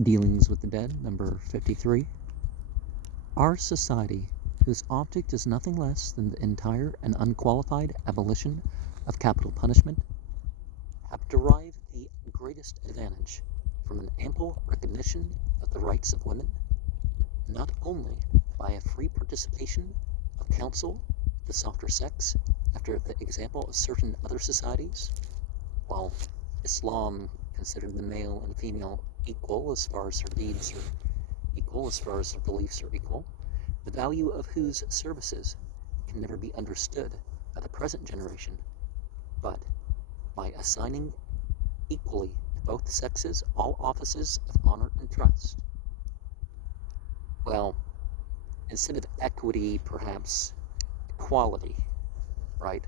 Dealings with the Dead, number 53. Our society, whose object is nothing less than the entire and unqualified abolition of capital punishment, have derived the greatest advantage from an ample recognition of the rights of women, not only by a free participation of counsel the softer sex after the example of certain other societies, while Islam considered the male and female equal as far as their deeds are equal, as far as their beliefs are equal, the value of whose services can never be understood by the present generation, but by assigning equally to both sexes all offices of honor and trust. Well, instead of equity, perhaps equality, right?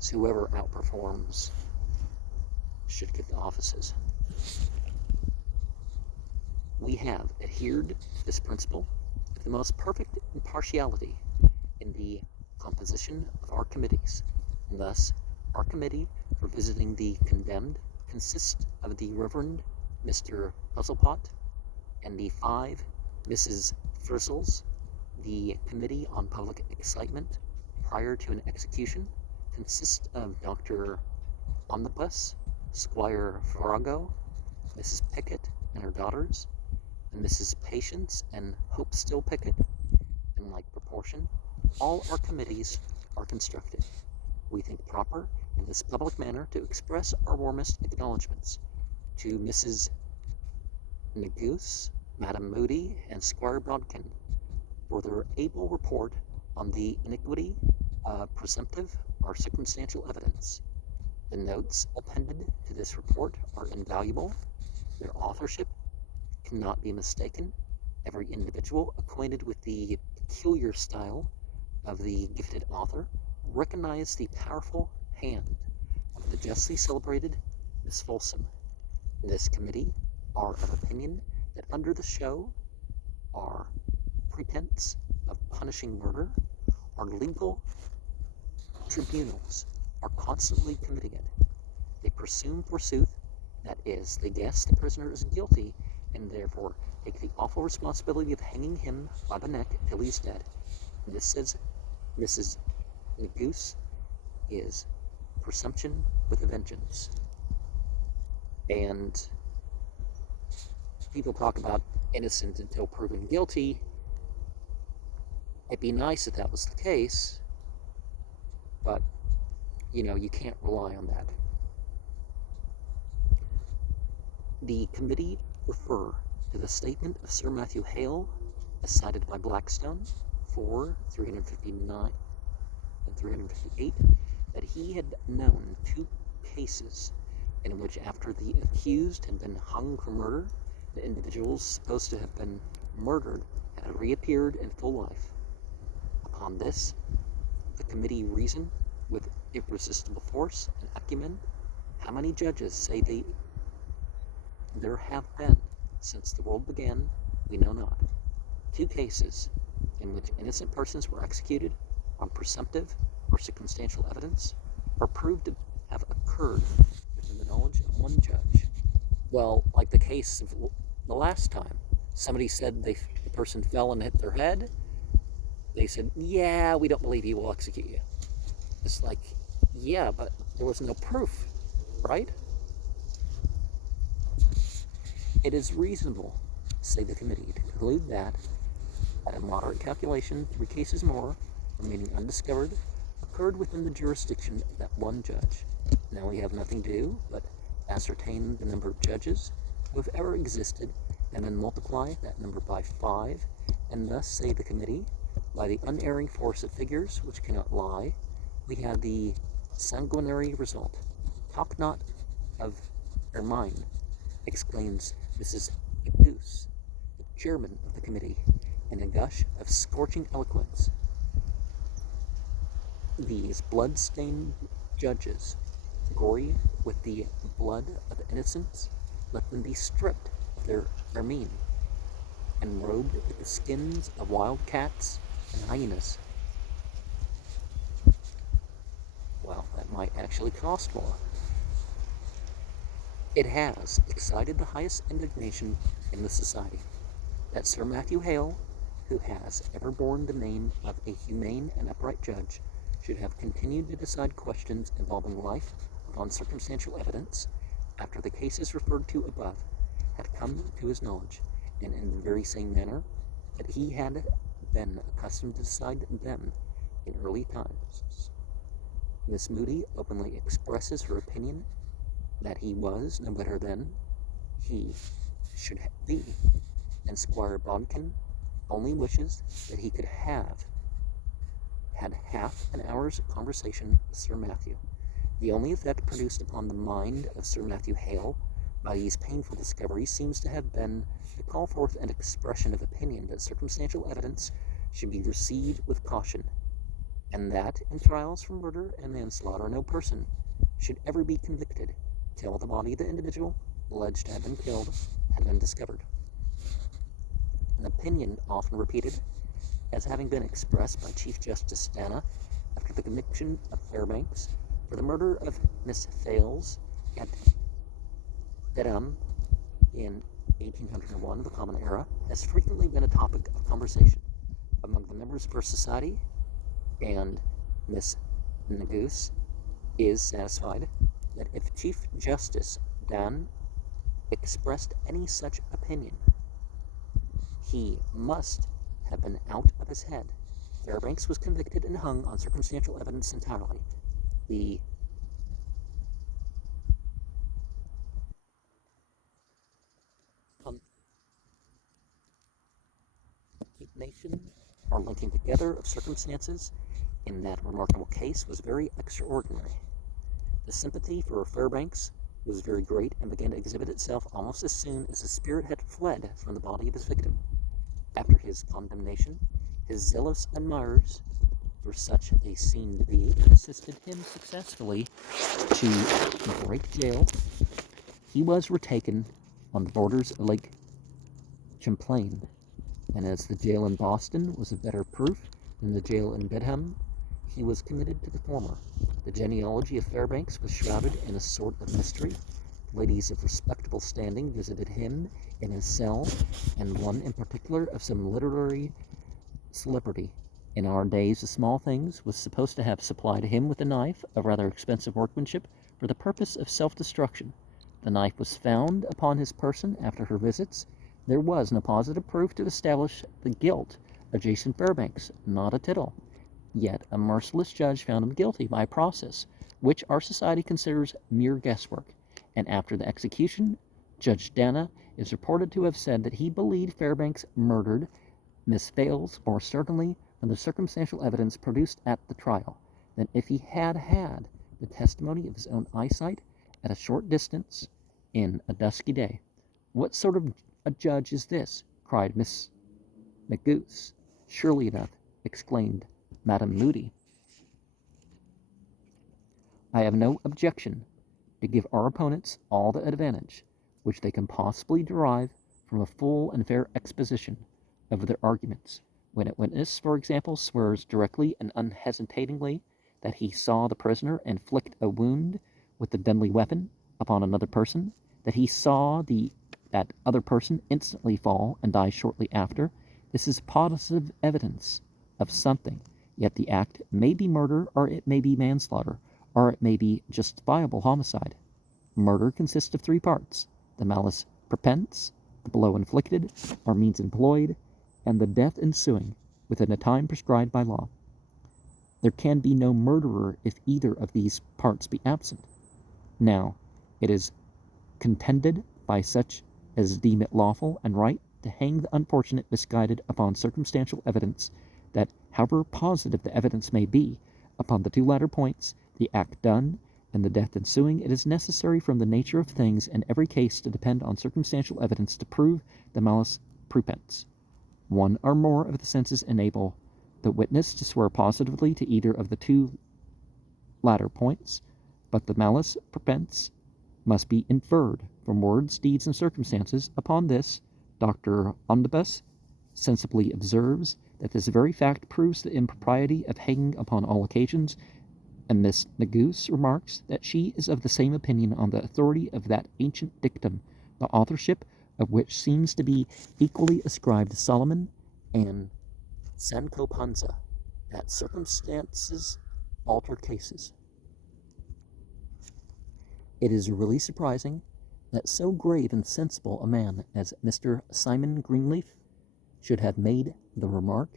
So whoever outperforms should get the offices. We have adhered to this principle with the most perfect impartiality in the composition of our committees, and thus our committee for visiting the condemned consists of the Reverend Mr. Puzzlepot and the 5 Mrs. Frizzles. The Committee on Public Excitement prior to an execution consists of Dr. Omnibus, Squire Farrago, Mrs. Pickett and her daughters, and Mrs. Patience and Hope Still Pickett. In like proportion, all our committees are constructed. We think proper in this public manner to express our warmest acknowledgments to Mrs. Negus, Madam Moody, and Squire Bodkin for their able report on the iniquity of presumptive or circumstantial evidence. The notes appended to this report are invaluable. Their authorship cannot be mistaken. Every individual acquainted with the peculiar style of the gifted author recognized the powerful hand of the justly celebrated Miss Folsom. This committee are of opinion that under the show are pretense of punishing murder, our legal tribunals are constantly committing it. They presume, forsooth, that is, they guess the prisoner is guilty, and therefore take the awful responsibility of hanging him by the neck till he's dead. And this says Mrs. Negus is presumption with a vengeance. And people talk about innocent until proven guilty. It'd be nice if that was the case, but you can't rely on that. The committee refer to the statement of Sir Matthew Hale, as cited by Blackstone, 359 and 358, that he had known 2 cases in which, after the accused had been hung for murder, the individuals supposed to have been murdered had reappeared in full life. Upon this, the committee reasoned with irresistible force and acumen. How many judges say there have been since the world began, we know not. 2 cases in which innocent persons were executed on presumptive or circumstantial evidence are proved to have occurred within the knowledge of 1 judge. Well, like the case of the last time, somebody said the person fell and hit their head. They said, yeah, we don't believe you, we'll execute you. It's like, yeah, but there was no proof, right? It is reasonable, say the committee, to conclude that, at a moderate calculation, 3 cases more, remaining undiscovered, occurred within the jurisdiction of that 1 judge. Now we have nothing to do but ascertain the number of judges who have ever existed, and then multiply that number by 5, and thus, say the committee, by the unerring force of figures which cannot lie, we have the sanguinary result. Talk not of ermine, exclaims Mrs. Goose, the chairman of the committee, in a gush of scorching eloquence. These blood-stained judges, gory with the blood of innocents, let them be stripped of their ermine, and robed with the skins of wild cats and hyenas. Well, that might actually cost more. It has excited the highest indignation in the society that Sir Matthew Hale, who has ever borne the name of a humane and upright judge, should have continued to decide questions involving life upon circumstantial evidence after the cases referred to above had come to his knowledge, and in the very same manner that he had been accustomed to decide them in early times. Miss Moody openly expresses her opinion that he was no better than he should be, and Squire Bodkin only wishes that he could have had half an hour's conversation with Sir Matthew. The only effect produced upon the mind of Sir Matthew Hale by these painful discoveries seems to have been to call forth an expression of opinion that circumstantial evidence should be received with caution, and that in trials for murder and manslaughter no person should ever be convicted till the body of the individual alleged to have been killed had been discovered. An opinion often repeated as having been expressed by Chief Justice Dana after the conviction of Fairbanks for the murder of Miss Fales at Dedham in 1801, the Common Era, has frequently been a topic of conversation among the members of her society, and Miss Negus is satisfied that if Chief Justice Dan expressed any such opinion, he must have been out of his head. Fairbanks was convicted and hung on circumstantial evidence entirely. The nation or linking together of circumstances in that remarkable case was very extraordinary. The sympathy for Fairbanks was very great and began to exhibit itself almost as soon as the spirit had fled from the body of his victim. After his condemnation, his zealous admirers, for such they seemed to be, assisted him successfully to break jail. He was retaken on the borders of Lake Champlain, and as the jail in Boston was a better proof than the jail in Dedham, he was committed to the former. The genealogy of Fairbanks was shrouded in a sort of mystery. Ladies of respectable standing visited him in his cell, and one in particular of some literary celebrity. In our days, the small things was supposed to have supplied him with a knife of rather expensive workmanship for the purpose of self-destruction. The knife was found upon his person after her visits. There was no positive proof to establish the guilt of Jason Fairbanks, not a tittle. Yet a merciless judge found him guilty by a process which our society considers mere guesswork, and after the execution, Judge Dana is reported to have said that he believed Fairbanks murdered Miss Fales more certainly from the circumstantial evidence produced at the trial than if he had had the testimony of his own eyesight at a short distance in a dusky day. What sort of a judge is this? Cried Miss McGoose. Surely enough, exclaimed Madame Moody. I have no objection to give our opponents all the advantage which they can possibly derive from a full and fair exposition of their arguments. When a witness, for example, swears directly and unhesitatingly that he saw the prisoner inflict a wound with the deadly weapon upon another person, that he saw that other person instantly fall and die shortly after, this is positive evidence of something. Yet the act may be murder, or it may be manslaughter, or it may be justifiable homicide. Murder consists of three parts: the malus prepense, the blow inflicted, or means employed, and the death ensuing within a time prescribed by law. There can be no murderer if either of these parts be absent. Now, it is contended by such as deem it lawful and right to hang the unfortunate misguided upon circumstantial evidence, that, however positive the evidence may be upon the two latter points, the act done and the death ensuing, it is necessary from the nature of things in every case to depend on circumstantial evidence to prove the malus prepense. One or more of the senses enable the witness to swear positively to either of the two latter points, but the malus prepense must be inferred from words, deeds, and circumstances. Upon this, Dr. Omnibus sensibly observes that this very fact proves the impropriety of hanging upon all occasions, and Miss Neguse remarks that she is of the same opinion on the authority of that ancient dictum, the authorship of which seems to be equally ascribed to Solomon and Sancho Panza, that circumstances alter cases. It is really surprising that so grave and sensible a man as Mr. Simon Greenleaf should have made the remark,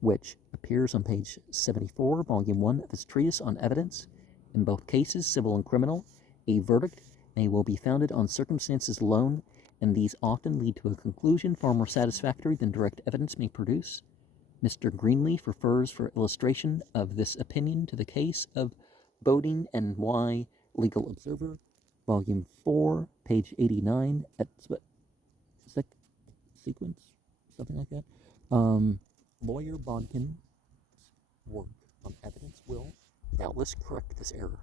which appears on page 74, volume 1 of his treatise on evidence. In both cases, civil and criminal, a verdict may well be founded on circumstances alone, and these often lead to a conclusion far more satisfactory than direct evidence may produce. Mr. Greenleaf refers for illustration of this opinion to the case of Bodine and Y, Legal Observer, volume 4, page 89, at sequence, something like that. Lawyer Bodkin's work on evidence will doubtless correct this error.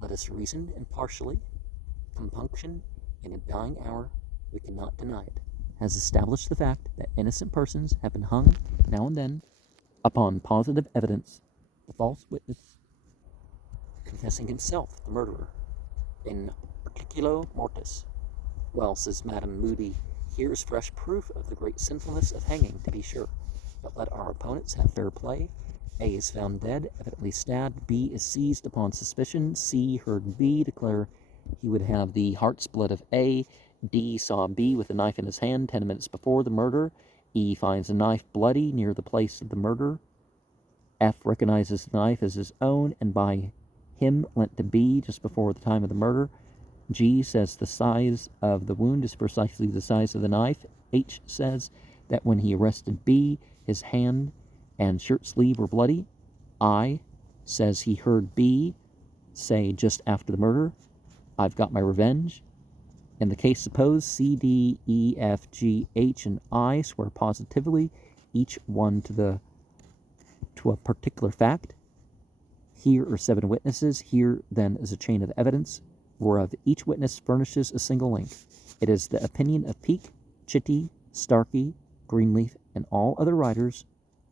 Let us reason impartially. Compunction in a dying hour, we cannot deny it, has established the fact that innocent persons have been hung now and then upon positive evidence, the false witness confessing himself the murderer in articulo mortis. Well, says Madame Moody, here is fresh proof of the great sinfulness of hanging, to be sure. But let our opponents have fair play. A is found dead, evidently stabbed. B is seized upon suspicion. C heard B declare he would have the heart split of A. D saw B with a knife in his hand 10 minutes before the murder. E finds a knife bloody near the place of the murder. F recognizes the knife as his own and by him lent to B just before the time of the murder. G says the size of the wound is precisely the size of the knife. H says that when he arrested B, his hand and shirt sleeve were bloody. I says he heard B say just after the murder, I've got my revenge. In the case supposed, C, D, E, F, G, H, and I swear positively, each one to a particular fact. Here are 7 witnesses. Here, then, is a chain of evidence, whereof each witness furnishes a single link. It is the opinion of Peake, Chitty, Starkey, Greenleaf, and all other writers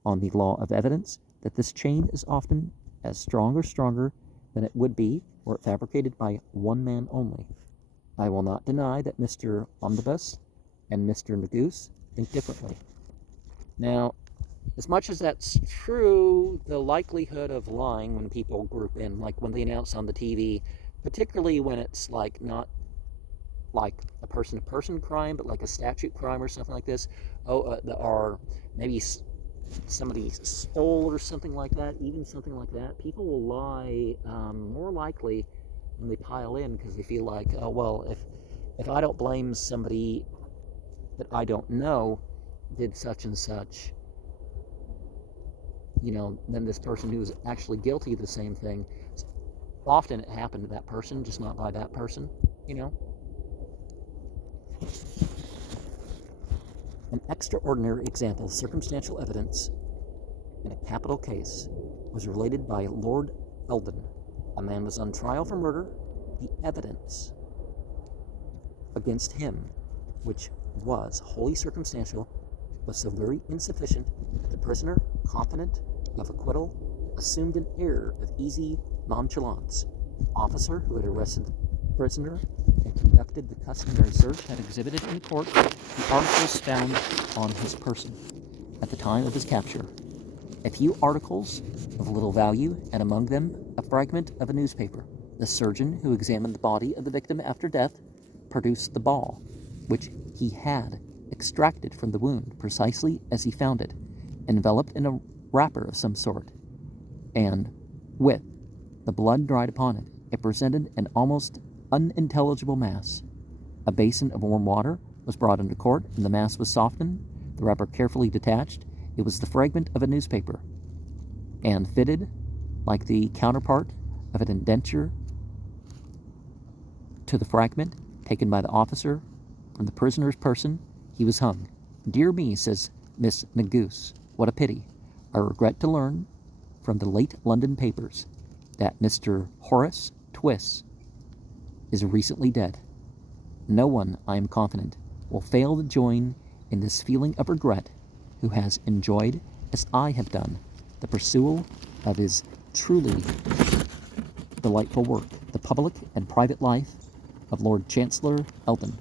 on the law of evidence that this chain is often as strong or stronger than it would be were it fabricated by one man only. I will not deny that Mr. Omnibus and Mr. Neguse think differently. Now, as much as that's true, the likelihood of lying when people group in, like when they announce on the TV, particularly when it's like not like a person-to-person crime, but like a statute crime or something like this, or maybe somebody stole or something like that, even something like that, people will lie more likely when they pile in because they feel like, oh, well, if I don't blame somebody that I don't know did such and such, then this person who is actually guilty of the same thing, often it happened to that person, just not by that person, An extraordinary example of circumstantial evidence in a capital case was related by Lord Eldon. A man was on trial for murder. The evidence against him, which was wholly circumstantial, was so very insufficient that the prisoner, confident of acquittal, assumed an air of easy nonchalance. The officer who had arrested the prisoner and conducted the customary search had exhibited in court the articles found on his person at the time of his capture. A few articles of little value, and among them a fragment of a newspaper. The surgeon who examined the body of the victim after death produced the ball, which he had extracted from the wound precisely as he found it, enveloped in a wrapper of some sort, and with the blood dried upon it, it presented an almost unintelligible mass. A basin of warm water was brought into court, and the mass was softened, the wrapper carefully detached. It was the fragment of a newspaper, and fitted like the counterpart of an indenture to the fragment taken by the officer from the prisoner's person. He was hung. Dear me, says Miss Neguse, what a pity. I regret to learn from the late London papers that Mr. Horace Twiss is recently dead. No one, I am confident, will fail to join in this feeling of regret who has enjoyed, as I have done, the pursuit of his truly delightful work, The Public and Private Life of Lord Chancellor Eldon.